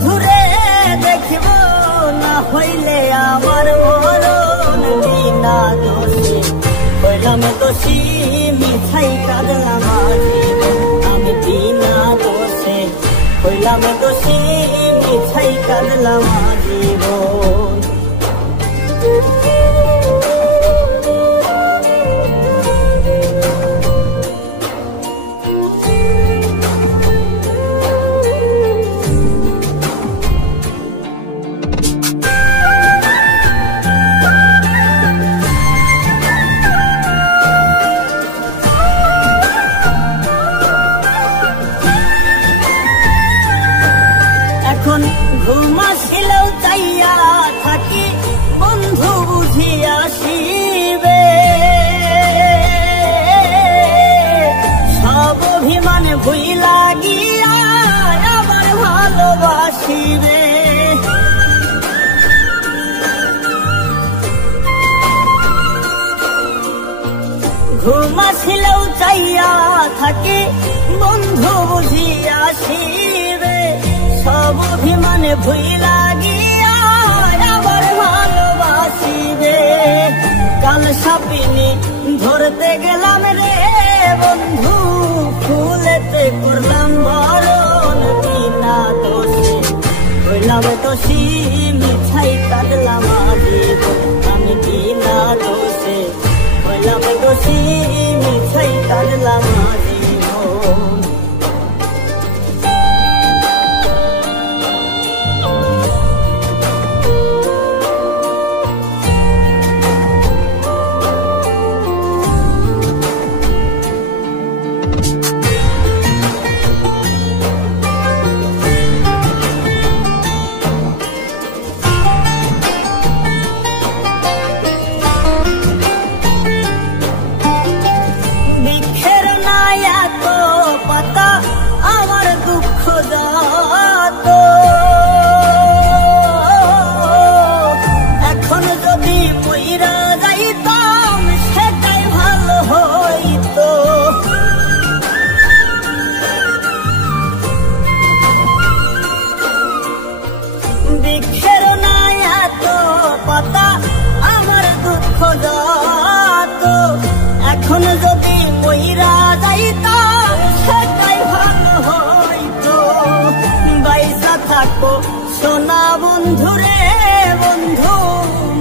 বন্ধুরে দেখিব না হইলে আমার মরণ বিনা দোষে হইলাম দোষী মিছাই কাঁদলাম জীবন আমি বিনা দোষে হইলাম দোষী মিছাই কাঁদলাম জীবন ঘুম আসিলেও চাইয়া থাকি বন্ধু বুঝি আসিবে সব অভিমানে ভুই লাগিয়া আবার ভালোবাসিবে ঘুম আসিলেও চাইয়া থাকি বন্ধু বুঝি আসিবে সব অভিমানে ভুই লাগিয়া আবার ভালোবাসিবে কাল সাপিনি ধরতে গেলাম রে বন্ধু ফুলেতে করলাম বরণ বিনা দোষে হইলাম দোষী মিছাই কাঁদলাম জীবন আমি বিনা দোষে হইলাম দোষী মিছাই কাঁদলাম জীবন এখন যদি মইরা যাইতাম সেটাই ভালো হইতো বাইসা থাকো সোনা বন্ধুরে বন্ধু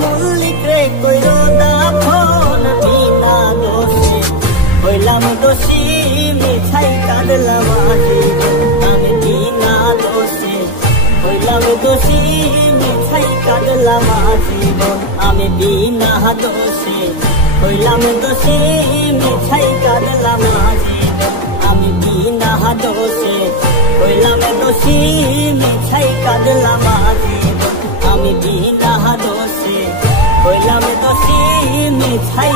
মল্লিক রে কইরো দাফন বিনা দোষে হইলাম দোষী মিছাই কাঁদলাম জীবন আমি বিনা দোষে হইলাম দোষী মিছাই কাঁদলাম জীবন আমি বিনা দোষে হইলাম দোষী মিছাই কাঁদলাম জীবন আমি বিনা দোষে হইলাম দোষী মিছাই কাঁদলাম জীবন আমি বিনা দোষে হইলাম দোষী মিছাই